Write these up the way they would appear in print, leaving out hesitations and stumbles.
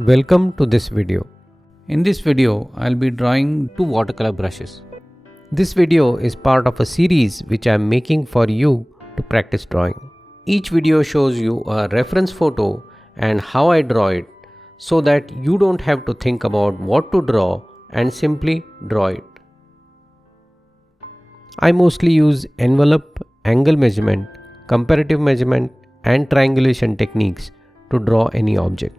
Welcome to this video. In this video, I'll be drawing two watercolor brushes. This video is part of a series which I'm making for you to practice drawing. Each video shows you a reference photo and how I draw it so that you don't have to think about what to draw and simply draw it. I mostly use envelope, angle measurement, comparative measurement and triangulation techniques to draw any object.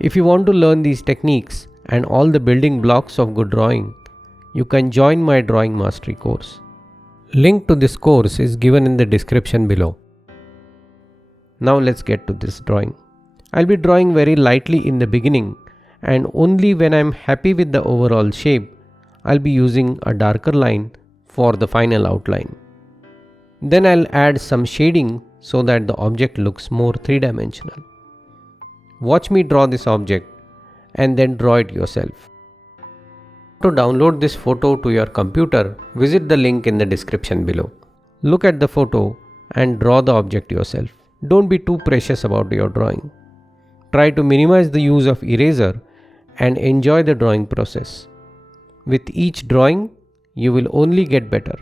If you want to learn these techniques and all the building blocks of good drawing, you can join my drawing mastery course. Link to this course is given in the description below. Now let's get to this drawing. I'll be drawing very lightly in the beginning, and only when I'm happy with the overall shape, I'll be using a darker line for the final outline. Then I'll add some shading so that the object looks more three-dimensional. Watch me draw this object and then draw it yourself. To download this photo to your computer, visit the link in the description below. Look at the photo and draw the object yourself. Don't be too precious about your drawing. Try to minimize the use of eraser and enjoy the drawing process. With each drawing, you will only get better.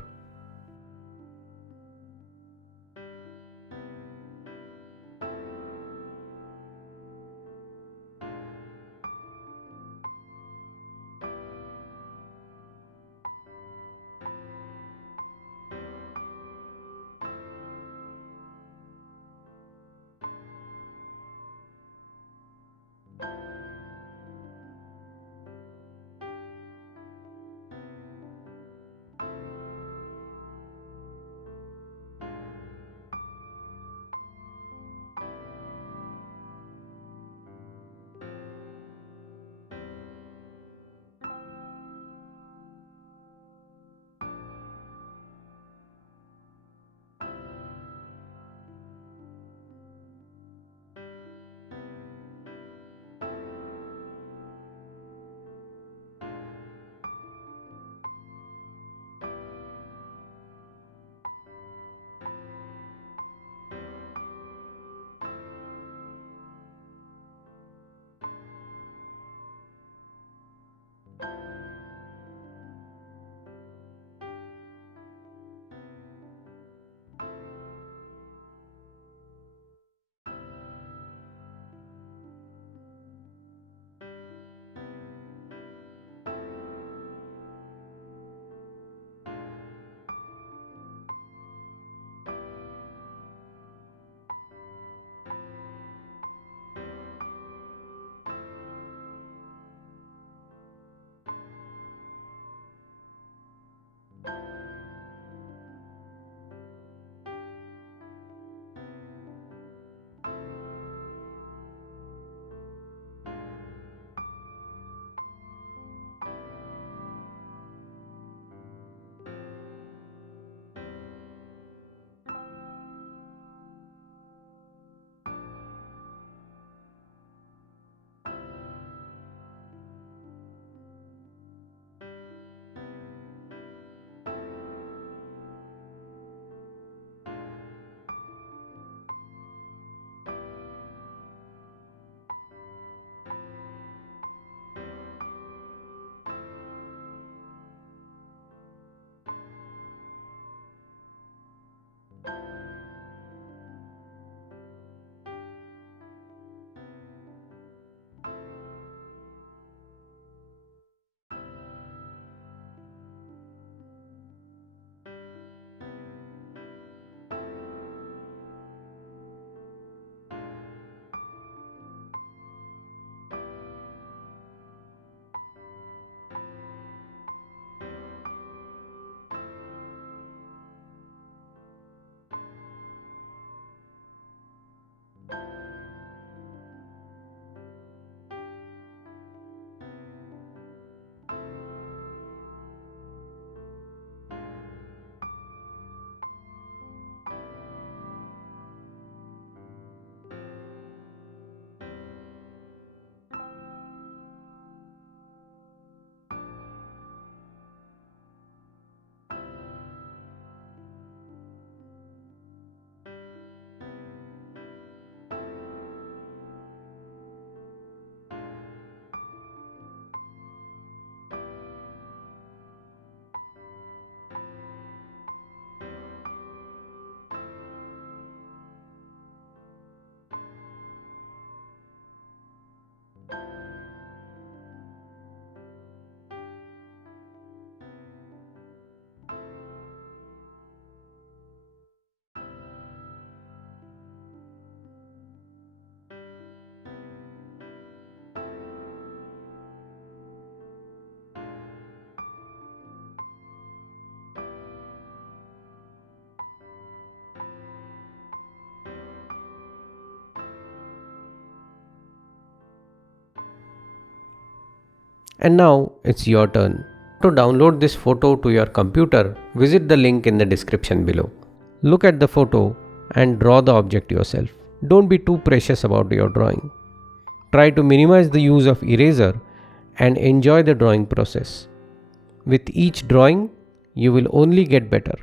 And now it's your turn. To download this photo to your computer, visit the link in the description below. Look at the photo and draw the object yourself. Don't be too precious about your drawing. Try to minimize the use of eraser and enjoy the drawing process. With each drawing, you will only get better.